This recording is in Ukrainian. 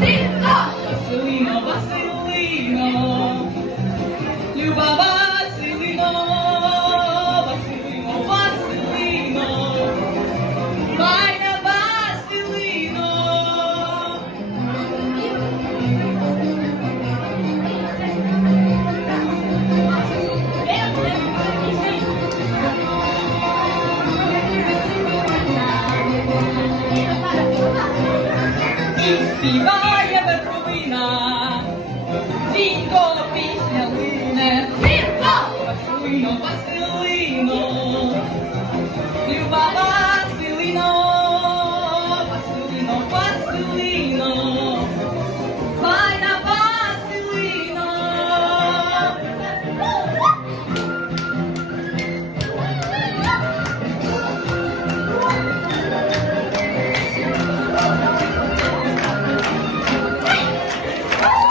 Зінко! Василино, Василино, Співає вербовина, Дінько пісня лине, Зінко! Василино, Василино.